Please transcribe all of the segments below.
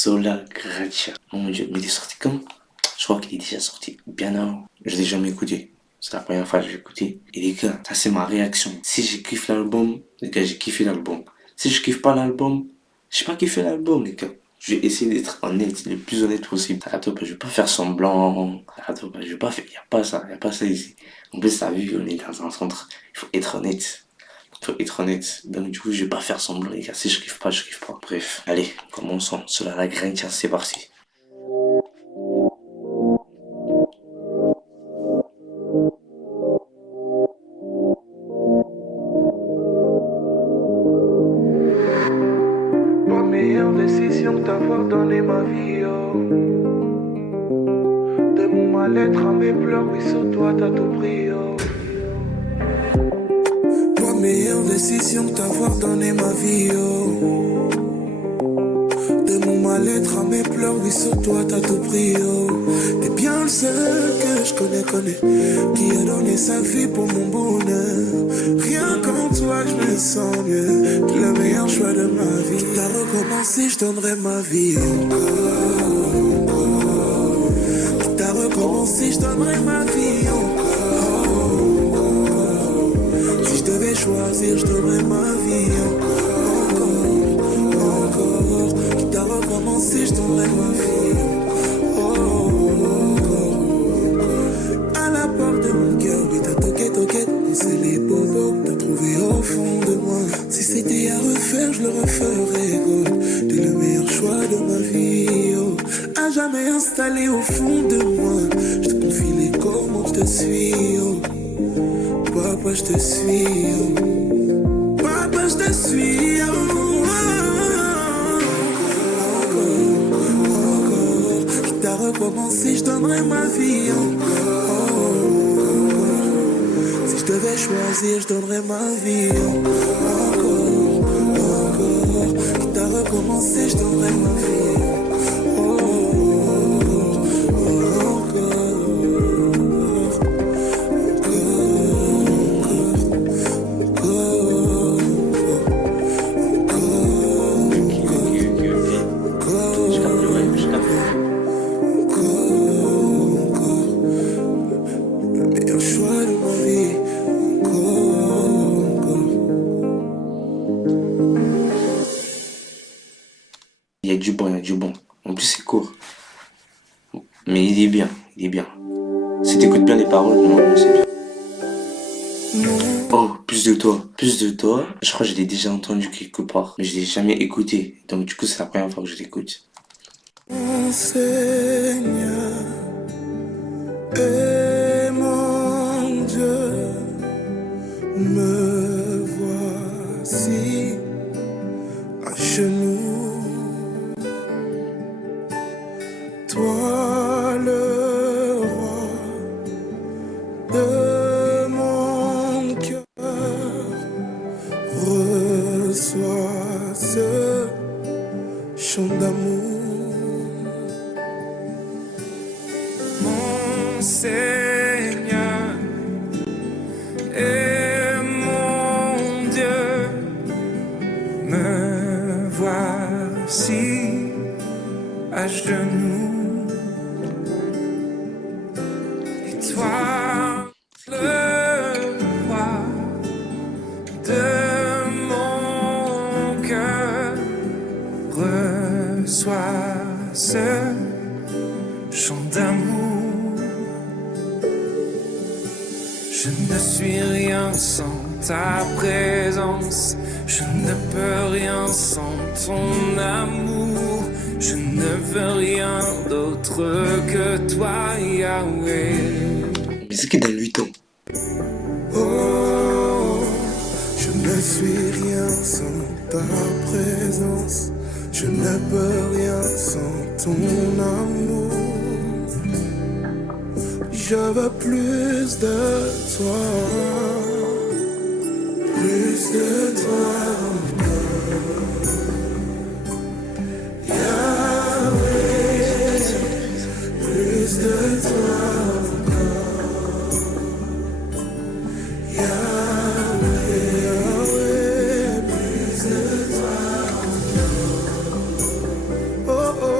Solar Gratia. Oh mon dieu, mais il est sorti quand? Je crois qu'il est déjà sorti bien avant. Je l'ai jamais écouté. C'est la première fois que j'ai écouté. Et les gars, ça c'est ma réaction. Si je kiffe l'album, les gars, j'ai kiffé l'album. Si je kiffe pas l'album, j'ai pas kiffé l'album, les gars. Je vais essayer d'être honnête, le plus honnête possible. T'arrêtes pas, je vais pas faire semblant. T'arrêtes pas, je vais pas faire, y a pas ça ici. En plus, t'as vu, on est dans un centre. Il faut être honnête. Faut être honnête. Donc, du coup, je vais pas faire semblant, les gars. Si je kiffe pas, je kiffe pas. Bref, allez, commençons. Cela la graine, tiens, c'est parti. Pas meilleure décision que d'avoir donné ma vie, oh. De mon mal-être à mes pleurs, oui, sur toi t'as tout pris, oh. Pas meilleure décision que d'avoir donné ma vie, oh. De mon mal-être à mes pleurs, oui, sur toi t'as tout pris, oh. T'es bien le seul que je connais, qui a donné sa vie pour mon bonheur. Rien qu'en toi, je me sens mieux. T'es le meilleur choix de ma vie. T'as recommencé, je donnerai ma vie encore. T'as recommencé, je donnerai ma vie encore. Si je devais choisir, je donnerais ma vie encore. T'as recommencé, je donnerais ma vie encore. À la porte de mon cœur, oui, t'as toqué, et c'est les bobos que t'as trouvé au fond de moi. Si c'était à refaire, je le referais, God. T'es le meilleur choix de ma vie, oh. À jamais installé au fond de moi. Je te confie les comment je te suis, oh. Papa, je te suis, oh. Papa, je te suis, oh. Encore. Quitte à recommencer, je donnerai ma vie encore. Si je devais choisir, je donnerais ma vie encore. Quitte à recommencer, je donnerais ma vie Il y a du bon, il y a du bon. En plus, c'est court. Mais il est bien, il est bien. Si t'écoutes bien les paroles, normalement, c'est bien. Oh, plus de toi. Plus de toi. Je crois que je l'ai déjà entendu quelque part, mais je l'ai jamais écouté. Donc, du coup, c'est la première fois que je l'écoute. Mon Seigneur et mon Dieu, me voici à genoux. Toi le roi de mon cœur, reçois ce chant d'amour. Mon Seigneur et mon Dieu, me voici à genoux. Toi, le roi de mon cœur, reçois ce chant d'amour. Je ne suis rien sans ta présence, je ne peux rien sans ton amour. Je ne veux rien d'autre que toi, Yahweh. Mais c'est qui dans 8 ans? Oh, je ne suis rien sans ta présence. Je ne peux rien sans ton amour. Je veux plus de toi. Plus de toi encore. Yahweh, plus de toi encore. Yahweh, plus de toi encore. Oh, oh.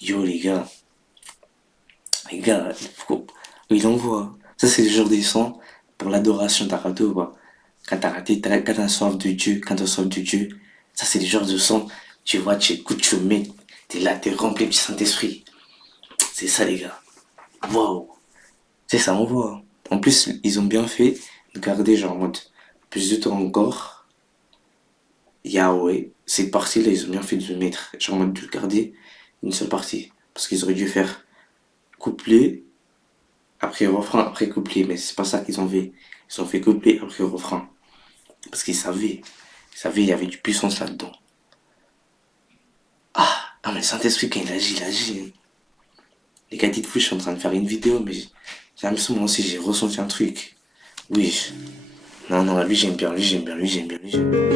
Yo les gars, il envoie. Ça c'est le genre des sons pour l'adoration, t'as raté ou pas? Quand t'as raté, quand t'as soif de Dieu, quand t'as soif de Dieu, ça c'est le genre de son, tu vois, tu écoutes, tu mets, t'es là, t'es rempli du Saint-Esprit. C'est ça les gars. Waouh! C'est ça, on voit. En plus, ils ont bien fait de garder genre en mode plus de temps encore. Yahweh, cette partie-là, ils ont bien fait de le mettre, genre en mode de le garder une seule partie. Parce qu'ils auraient dû faire couplet, après refrain, après couplet. Mais c'est pas ça qu'ils ont fait. Ils ont fait couplet, après refrain. Parce qu'ils savaient, il y avait du puissance là-dedans. Ah, mais le Saint-Esprit, quand il agit. Hein. Les gars, dites-vous, je suis en train de faire une vidéo, mais j'ai l'impression, moi aussi, j'ai ressenti un truc. Oui. Non, lui, j'aime bien, lui, j'aime bien, lui, j'aime bien, lui, j'aime bien.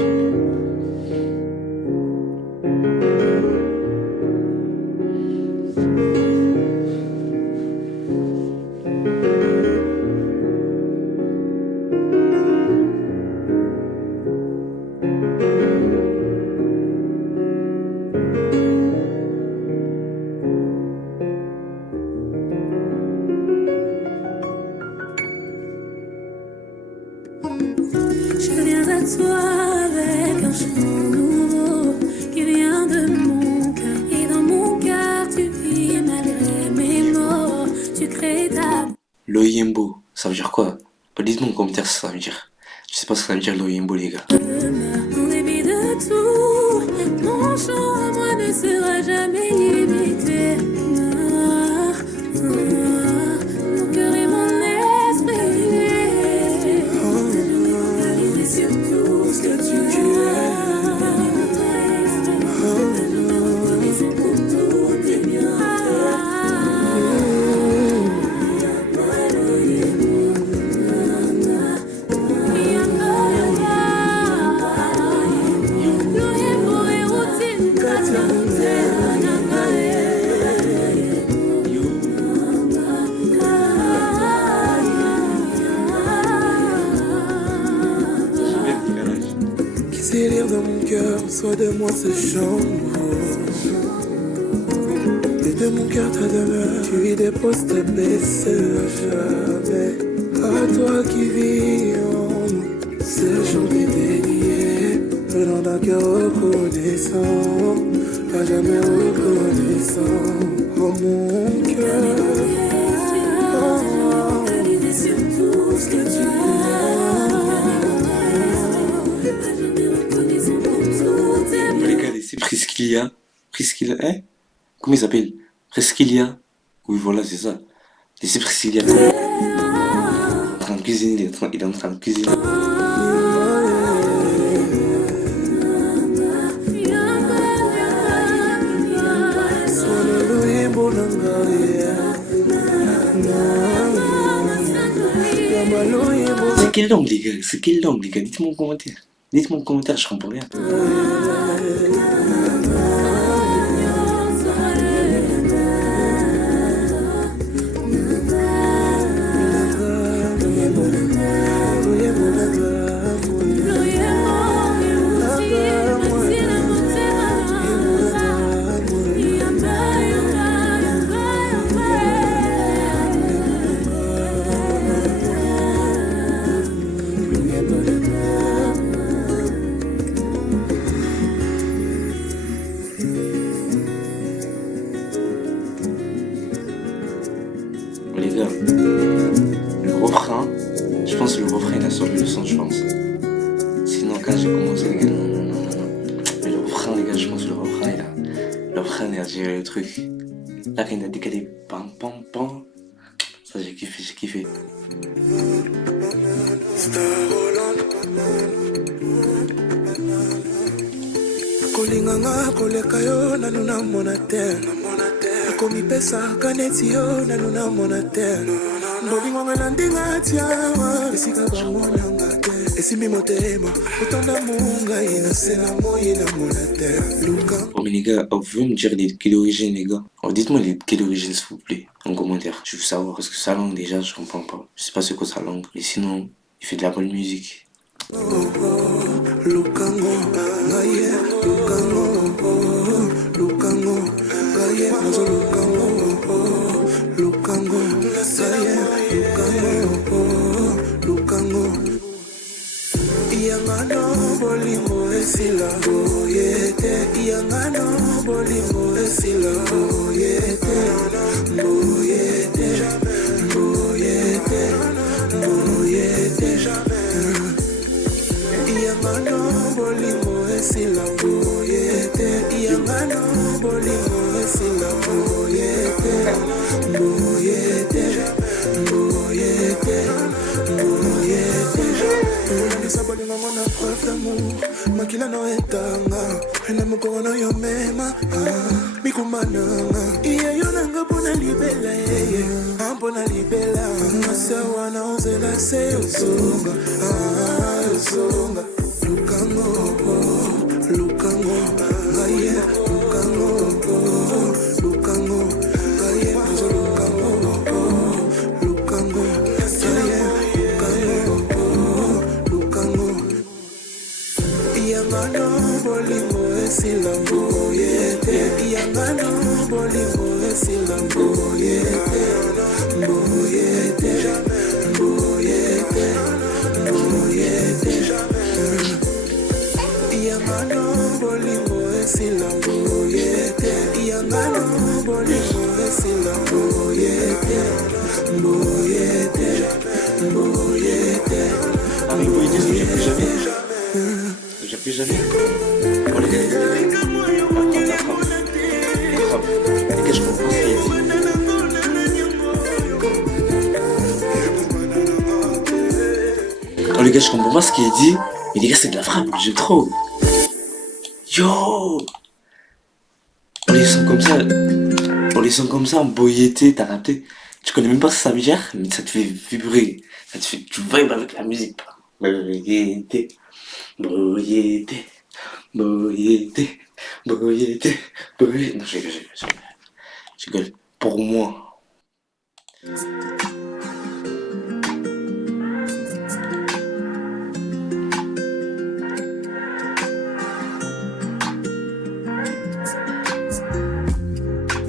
Je viens à toi avec un chant nouveau qui vient de mon cœur. Et dans mon cœur, tu vis malgré mes mots. Tu crées ta... Loyembo, ça veut dire quoi? Dites-moi en commentaire ce que ça veut dire. Je sais pas ce que ça veut dire Loyembo, les gars. En dépit de tout, mon chant à moi ne sera jamais limité. Mon cœur et mon esprit. Sur tout ce que tu es. Pour tout tes biens. C'est lire dans mon cœur, soit de moi ce chant. Et de mon cœur ta demeure, tu y déposes ta paix, c'est jamais. À toi qui vis en nous, ce chant est dédié. Venant d'un cœur reconnaissant, à jamais reconnaissant. Oh mon cœur, Sur tout ce que tu es. Les gars, laissez Priscilla, hein? Comment il s'appelle? Priscilla. Oui, voilà, c'est ça. Laissez Priscilla. Il est en train de cuisiner, il est en train de cuisiner. C'est quelle langue, les gars? Dites-moi en commentaire. Dites-moi en commentaire, je réponds rien. Les gars, le refrain, je pense que le refrain il a sauvé le son, je pense. Sinon, quand j'ai commencé, les gars, non. Mais le refrain, les gars, je pense que le refrain, il a géré le truc. Là, quand il a décalé, pam, pam, pam, ça, j'ai kiffé. Kolinganga koleka yo nanu na mona te akomipesa kaneti yo nanu na mona te bolinganga na ndinga tiawa esika bamonanga te esimbi motema otonda munga inase na moyi na mona te luka. Oh mais les gars, vous pouvez me dire quelle origine les gars? Alors dites-moi quelle origine s'il vous plaît, en commentaire. Je veux savoir, parce que sa langue déjà, je comprends pas. Je sais pas c'est quoi sa langue, mais sinon, il fait de la bonne musique. Lukango, gaye, Lukango, gaye, nazo Lukango, gaye, Lukango. Iyangano bolingo esila boyete, iyangano bolingo esila boyete, boyete, Iyangano bolingo esila boyete, iyangano bolingo esila boyete, Nisa bolingo mona preuve d'amour, makila no etanga, ena mokoro no yo mema, mikumananga, iye yo nanga pona libela yeye, pona libela, masawa na ozela se osonga, osonga. Lukango, gaye, Lukango, gaye, nazo Lukango, gaye, Lukango. Iyangano bolingo esila boyete, iyangano bolingo esila boyete, Iyangano bolingo esila boyete, iyangano bolingo esila boyete. Ah mais boyete, ça j'ai plus jamais. Oh les gars, attrape. Les gars, je comprends ce qu'il dit. Oh les gars, je comprends pas ce qu'il dit. Mais les gars, c'est de la frappe, j'aime trop. Yo! On les sent comme ça, en boyété, t'as raté. Tu connais même pas ce que ça veut dire, mais ça te fait vibrer. Tu vibes avec la musique. Boyété. Non, je rigole. Pour moi.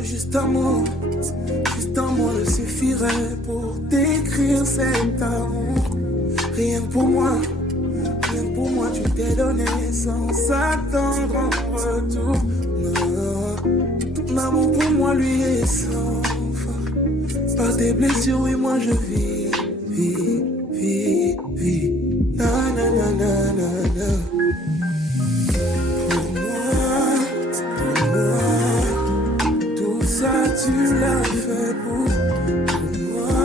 Juste un mot ne suffirait pour décrire cet amour. Rien que pour moi, tu t'es donné sans attendre en retour. Ton amour pour moi, lui, est sans fin. Par tes blessures, oui, moi je vis. Na. Pour moi, tout ça tu l'as fait pour moi.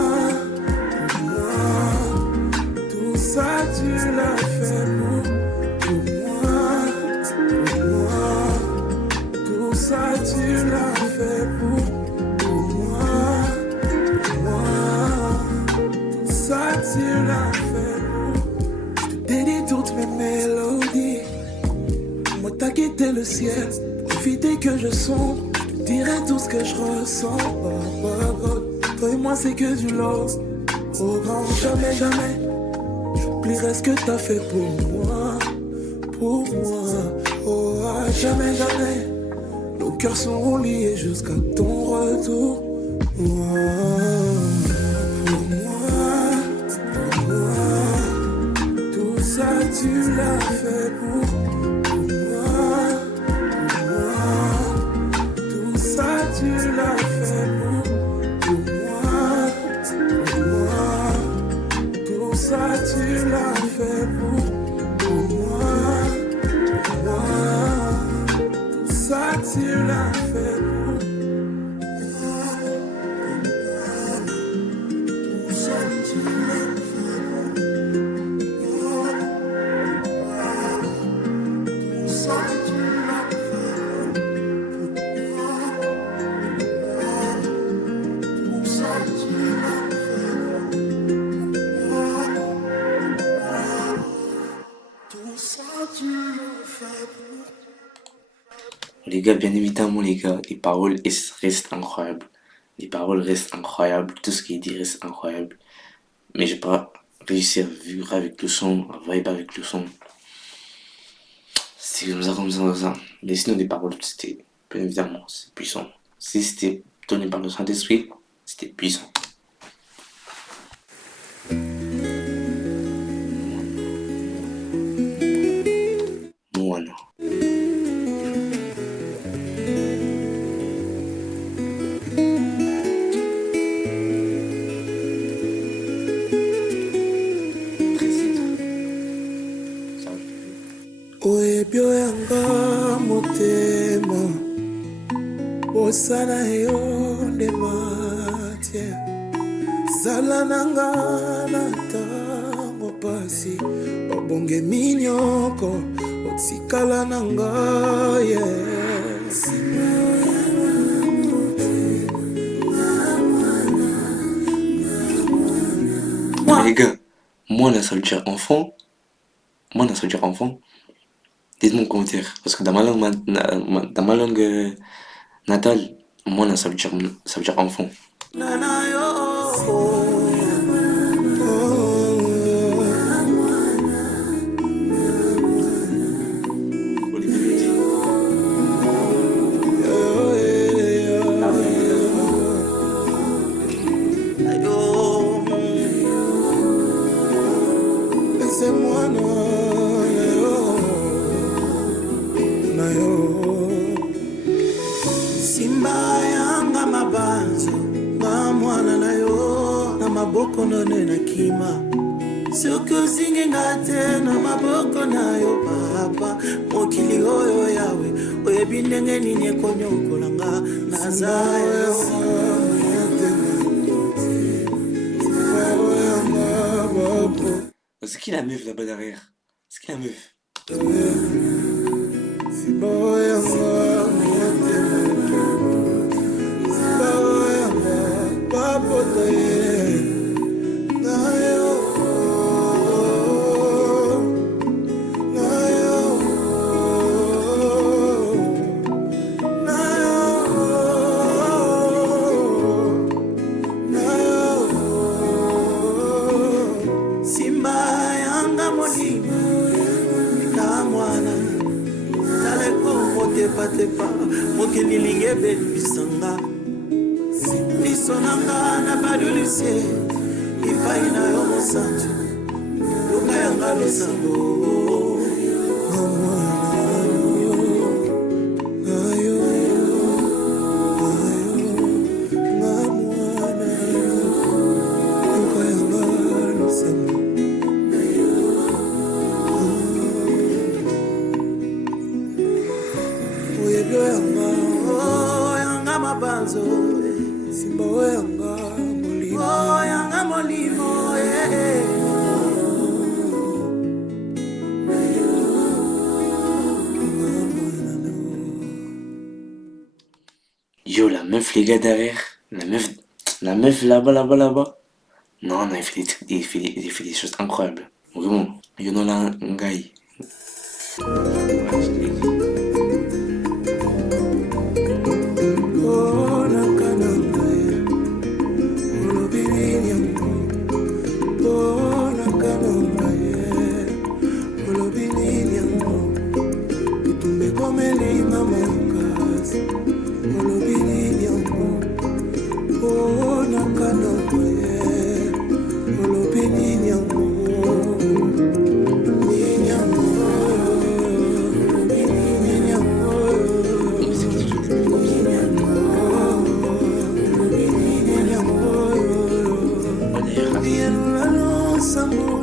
Tout ça tu l'as fait pour moi. Tout ça tu l'as fait pour moi. Tout ça t'as quitté le ciel pour éviter que je sombre. Je te dirai tout ce que je ressens. Toi et moi, c'est que du love. Oh grand, jamais, jamais. J'oublierai ce que t'as fait pour moi. Pour moi. Oh, jamais, jamais. Nos cœurs seront liés jusqu'à ton retour. Pour moi. Tout ça, tu l'as fait pour moi. Tout ça, tu l'as fait pour moi. Tout ça, tu l'as fait pour moi. Tout ça, tu l'as fait pour moi. Les gars, bien évidemment, les gars, les paroles restent incroyables. Les paroles restent incroyables, tout ce qui est dit reste incroyable. Mais j'ai pas réussi à vivre avec le son, à vibe avec le son. C'est comme ça. Mais sinon, les paroles, c'était, bien évidemment, c'est puissant. Si c'était donné par le Saint-Esprit, c'était puissant. Moana. Oebyo yanga motema osala yo nde matie zala nanga na ntango pasi obonge minyoko otikala nanga Les gars, Moana ça veut dire enfant. Moana ça veut dire enfant. Dites-moi en commentaire. Parce que dans ma langue natale, Moana ça veut dire enfant. C'est moi, Simba yanga mabanzo nga mwana na yo na maboko none na kima soki ozingenga te na maboko na yo papa mokili oyo yawe oyebi ndenge nini ekonyokolanga naza C'est qui la meuf là-bas derrière? C'est qui la meuf? mokili linge bisanga bisonanga na badolisie ipai na yo mosantu luka yanga losambo Simba yanga molimo Yo, la meuf, les gars, derrière. La meuf là-bas. Non, il fait des choses incroyables. Vraiment. Yo, non, là, un gars. omelinga makasi olobini yango nakana ye olobini yango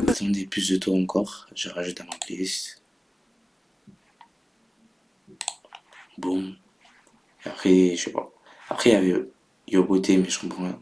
Attendez plus de tours encore, je rajoute à ma playlist. Boum. Et après, je sais pas. Après, il y avait Yogoté, mais je comprends rien.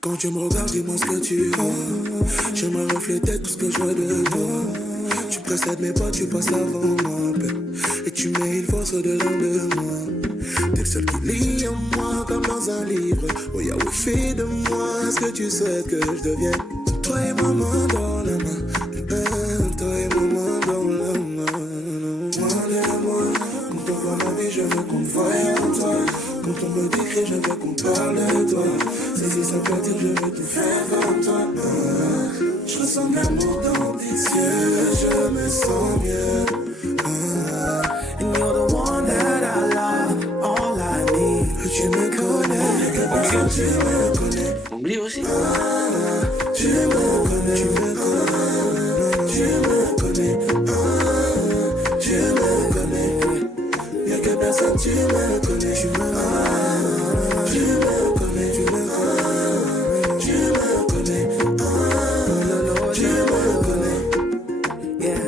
Quand tu me regardes, dis-moi ce que tu vois. Je me reflétais tout ce que je vois de toi. Tu précèdes mes pas, tu passes avant moi. Et tu mets une force au-dedans de moi. T'es le seul qui lit en moi comme dans un livre. Oh yeah, oui, fais de moi ce que tu souhaites que je devienne. Toi et ma main dans la main. Toi et ma main dans la main. Moi, quand on voit ma vie, je veux qu'on me voie en toi. Quand on me décrit, je veux qu'on parle de toi. C'est si ça peut dire, je veux tout faire comme toi. Je ressens de l'amour dans tes yeux, je me sens mieux. And you're the one that I love, all I need. Tu me connais, personne tu me connais. Oublie aussi. Tu me connais, tu me connais, tu me connais. Tu me connais, y'a que personne tu me connais. Tu me connais, tu me connais, tu me connais, tu me connais. Tu me connais. Yeah,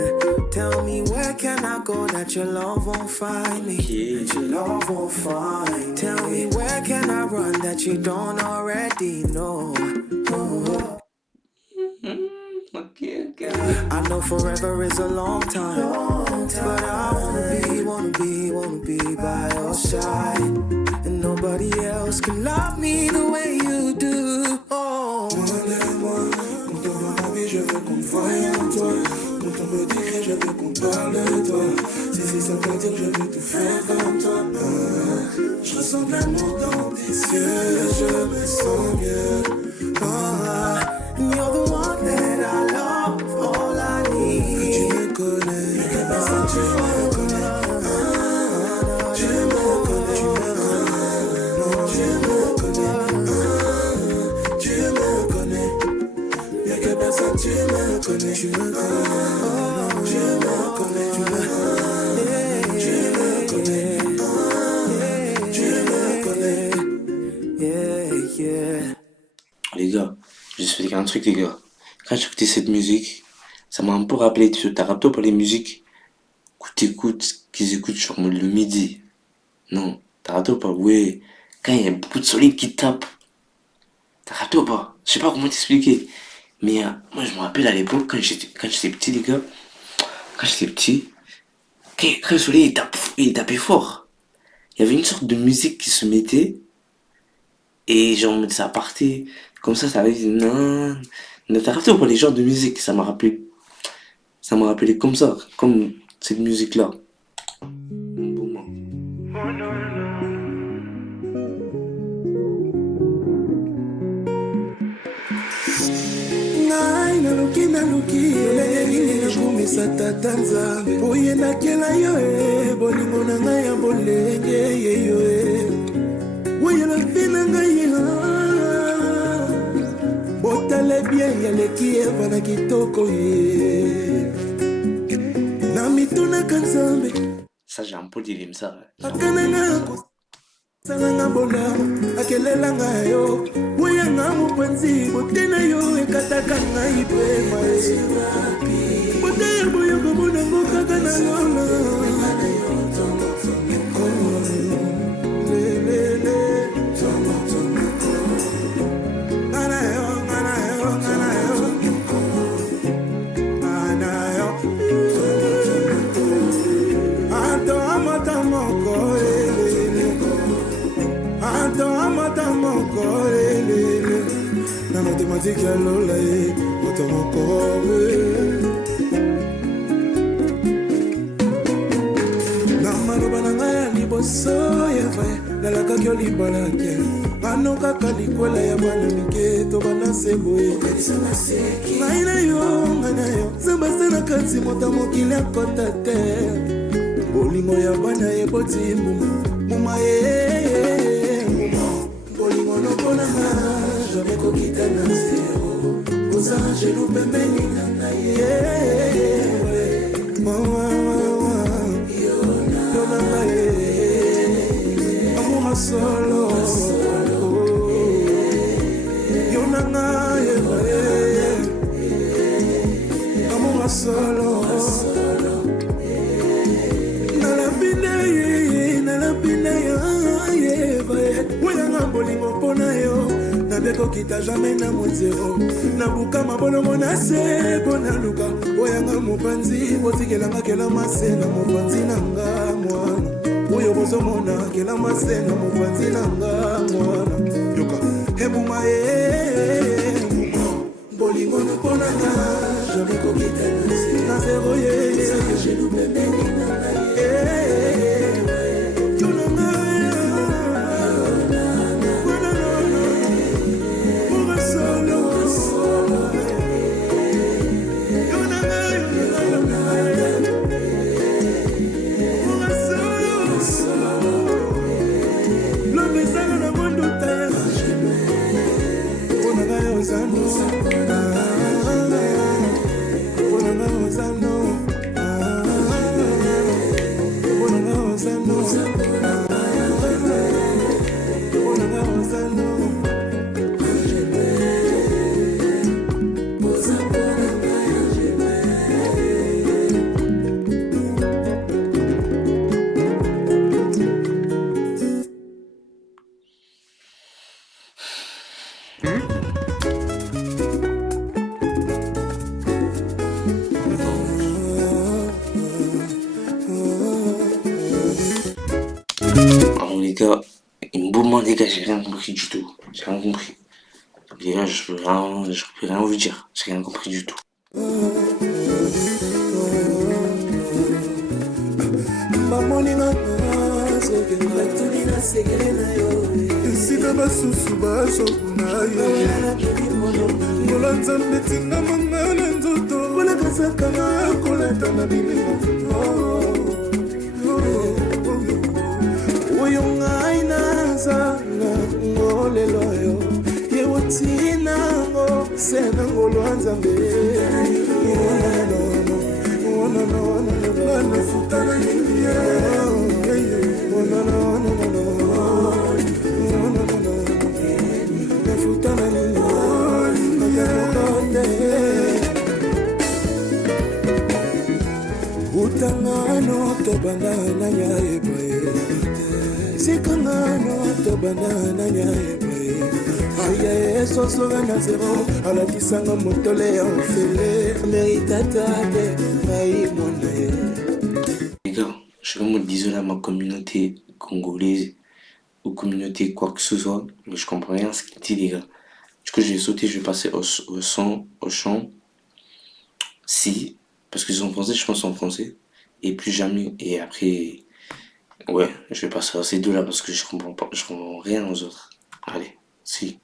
tell me where can I I go that your love won't find me. That your love won't find me. Tell me where can I run that you don't already know? Okay. I know forever is a long time, but I wanna be by your side, and nobody else can love me the way you do. Oh. Moi, quand on voit ma vie, je veux qu'on me voie en toi. Quand on me décrit, je veux qu'on parle de toi. Si c'est ça veut dire, je veux tout faire comme toi. Je ressens de l'amour dans tes yeux, je me sens mieux. You're the one that I love, all I need. Tu me connais, personne tu me connais. Tu me connais, tu me connais. Y'a que personne, tu me connais, tu me connais, tu me connais. Les gars, je vais expliquer un truc, les gars. Quand j'ai écouté cette musique, ça m'a un peu rappelé, t'as rappelé pas les musiques qu'ils écoutent sur le midi. Non, t'as rappelé pas, ouais. Quand il y a beaucoup de soleil qui tape, t'as rappelé pas. Je sais pas comment t'expliquer. Mais moi, je me rappelle à l'époque, quand j'étais petit, les gars, quand le soleil il tapait fort, il y avait une sorte de musique qui se mettait, et genre, ça partait, comme ça avait non. T'as rappelé pas les genres de musique, ça m'a rappelé comme ça, comme cette musique-là. naluki elenge nakumisa tata nzambe boye nakela yo bolingo na ngai ya bolenge yeyo oyela mpe na ngai botale bien yaleki eva na kitoko ye na mitunaka nzambe Ça, j'ai un peu dit ça. akananga salanga bolamu akelelanga yo boyanga mopanzi botena yo ekataka ngai pema boteya boyoka bonango kaka na lola na mathématique ya lola ye moto moko na maloba na ngai ya liboso ya vai nalakaki olibala te ngano kaka likwela ya bana mike tobana se boye ngai na yo ngai na yo nzambe asala kati moto mokili akota te bolingo ya bana eboti muma ye bolingo nokonanga jamais kokita na zero aux angelo pembeni na ngai yona ngai amour solo yona ngai amour solo bolingo mpona yo nabekokita jamais na mozero nabuka mabolongo na se mpo naluka oyanga mopanzi botikelanga kelama se na mopanzi na nga mwana oyo bozomona kelama se na mopanzi na nga mwana yoka ebuma ye bolingo mpona nga jamais kokita na zero ye Il me boum, les gars, j'ai rien compris du tout. J'ai rien compris. Les gars, je peux rien vous dire. J'ai rien compris du tout. mamoninga sokendratuli na segele na yo esika basusu basokuna yo ngola nzambe tinga manga na nzoto kolakasakanga kolata na bimeo oyo ngai nazanga ngolelo yo yewotinango sena ngolwa nzambe utangano tobanana nyaebaye sikangano tobanana nyaebaye aya esosoga na zero alakisanga motole ya ofele meritatade mai monaye. Les gars, je suis vraiment désolé à ma communauté congolaise ou communauté quoi que ce soit, mais je comprends rien à ce qu'il dit, les gars. Du coup, je vais sauter, je vais passer au chant. Si, parce que c'est en français, je pense en français. Et plus jamais. Et après, ouais, je vais passer à ces deux-là parce que je comprends rien aux autres. Allez, si.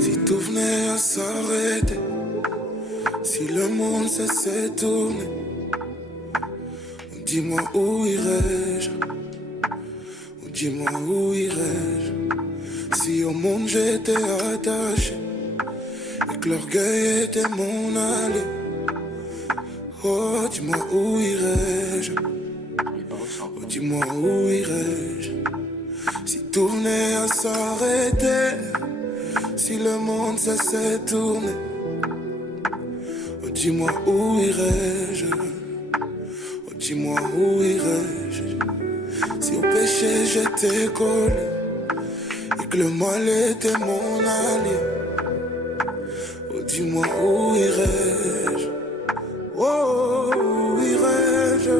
Si tout venait à s'arrêter, si le monde cessait de tourner, dis-moi où irais-je, dis-moi où irais-je. Si au monde j'étais attaché et que l'orgueil était mon allié, oh dis-moi où irais-je, oh dis-moi où irais-je. Si tout venait à s'arrêter, si le monde cessait de tourner, oh dis-moi où irais-je, oh dis-moi où irais-je. Si au péché j'étais collé et que le mal était mon allié, oh dis-moi où irais-je, oh où irais-je.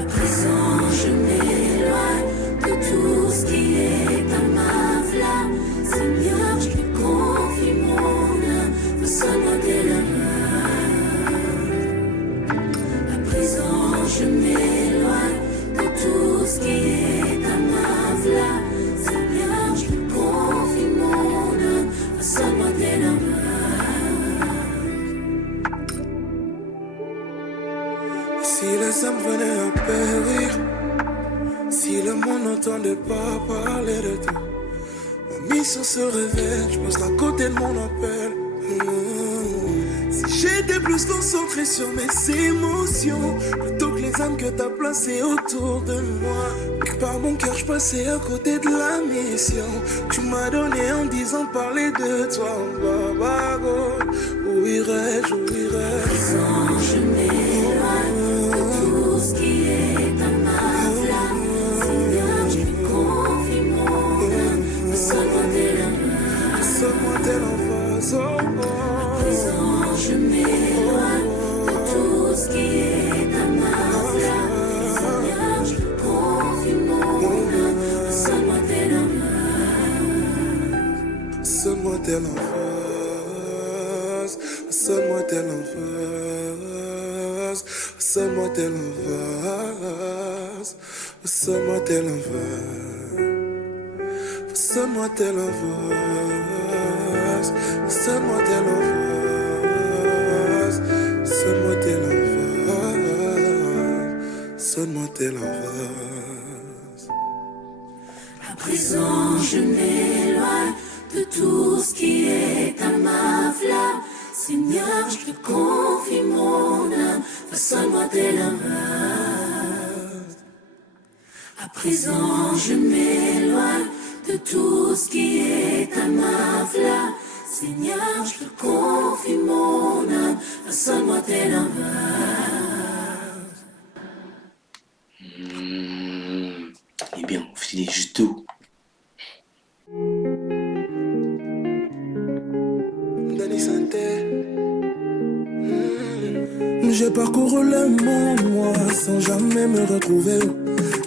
À présent je m'éloigne de tout ce qui est à ma flamme. Seigneur, je te confie mon âme, façonne-moi tes mains. À présent je m'éloigne de tout ce qui est à ma flamme. Seigneur, je te confie mon âme, façonne-moi tes mains. Si les âmes venaient à périr, si le monde n'entendait pas parler de toi, ma mission se révèle, je poserai à côté de mon appel. Si j'étais plus concentré sur mes émotions plutôt que les âmes que t'as placées autour de moi, que par mon cœur je passais à côté de la mission que tu m'as donnée en disant parler de toi. Babago, où irais-je, où irais-je? Je m'éloigne de tout ce qui est à ma flamme. Seigneur, je te confie mon âme, façonne-moi tes mains. Façonne-moi tel emphase, oh, À présent je m'éloigne de tout ce qui est à ma flamme. Seigneur, je te confie mon âme, façonne-moi tes mains. Façonne-moi tel emphase, façonne-moi tel emphase, façonne-moi tel emphase, façonne-moi tel emphase, façonne-moi tel emphase, façonne-moi tel emphase, façonne-moi tel emphase, façonne-moi tel emphase. À présent je m'éloigne de tout ce qui est à ma flamme. Seigneur, je te confie mon âme, façonne-moi tel un vase. À présent je m'éloigne de tout ce qui est à ma flamme. Seigneur, je te confie mon âme, façonne-moi tel un vase. Eh bien, on fait des judo. J'ai parcouru le monde, moi, sans jamais me retrouver.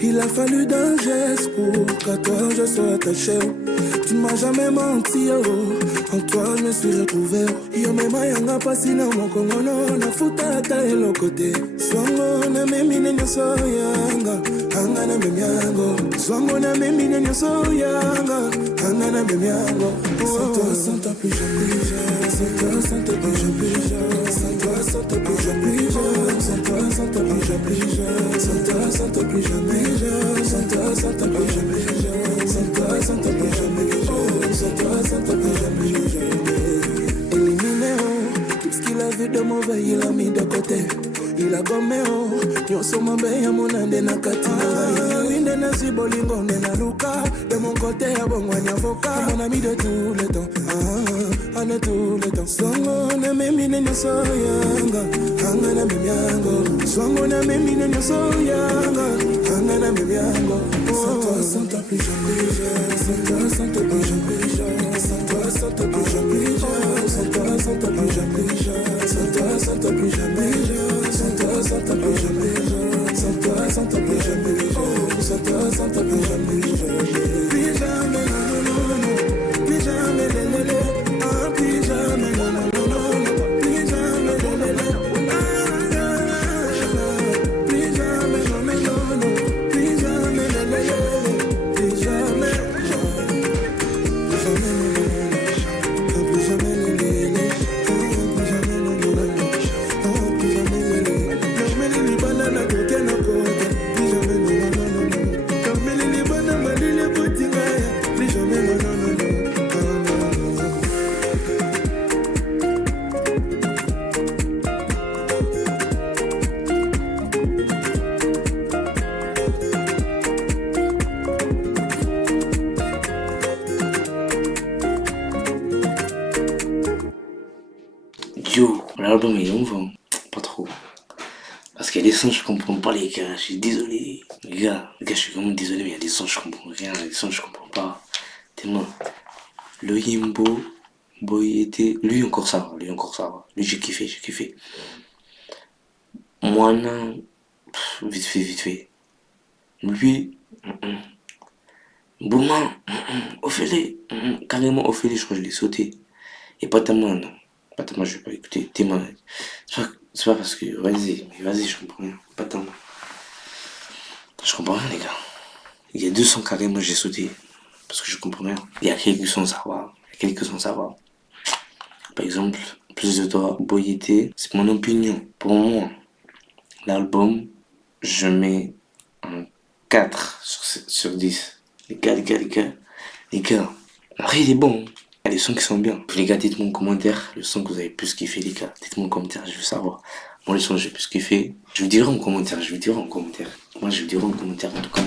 Il a fallu d'un geste pour qu'à toi je sois attaché. Tu ne m'as jamais menti, en toi je me suis retrouvé. Yo mema yanga pasi na mokongono na futa ta elo côté. Swango na memine nyoso yanga, anga na memyango. Swango na memine nyoso yanga, anga na memyango. Sans toi, sans toi plus jamais, sans toi, sans toi plus jamais, sans toi, sans toi plus jamais, sans toi, sans toi plus jamais, sans toi, sans toi plus jamais, sans toi, sans toi plus jamais, sans toi, sans toi plus jamais, sans toi, sans toi plus jamais. Éliminé, tout ce qu'il a vu de mauvais, il a mis de côté. Il a gommé, nyoso mabe ya monande na katina. Winde na si bolingo na luka. De mon côté, ya bongwanya voka. Mon ami de tous les temps, de tous les temps. Songo na memine nyoso yanga, anga na memyango. Songo na memine nyoso yanga, anga na memyango. Sans toi, sans toi plus jamais, sans toi, sans toi plus jamais, sans toi, sans toi plus jamais, sans toi, sans toi plus jamais, sans toi, sans toi plus jamais, sans toi, sans toi plus jamais, sans toi, sans toi plus jamais, sans toi, sans toi plus jamais, plus jamais, non, non, non, plus jamais, plus jamais, non, non, non, plus jamais, plus jamais, non, non, non, plus jamais, plus jamais, Yo, l'album est long, pas trop. Parce qu'il y a des sons, je comprends pas les gars, je suis désolé. Les gars, je suis vraiment désolé, mais il y a des sons, je comprends rien, il y a des sons, je comprends pas. Tellement. Le Yimbo, Boy était. Lui encore ça va, Lui j'ai kiffé. Moana, vite fait. Lui, Bouma, Ophélie, carrément Ophélie, je crois que je l'ai sauté. Et pas tellement, non. Pas tellement, je vais pas écouter. Téma. C'est pas parce que. Vas-y, je comprends rien. Pas tellement. Je comprends rien, les gars. Il y a 200 carrément, j'ai sauté. Parce que je comprends rien. Il y a quelques sons à savoir. Par exemple, Plus de toi, Boyété, c'est mon opinion. Pour moi, l'album, je mets un 4 sur 10. Les gars. Après, il est bon. Il y a des sons qui sont bien. Les gars, dites-moi en commentaire le son que vous avez plus kiffé, les gars. Dites-moi en commentaire, je veux savoir. Moi, le son que j'ai plus kiffé, je vous dirai en commentaire. Moi, je vous dirai en commentaire, en tout cas.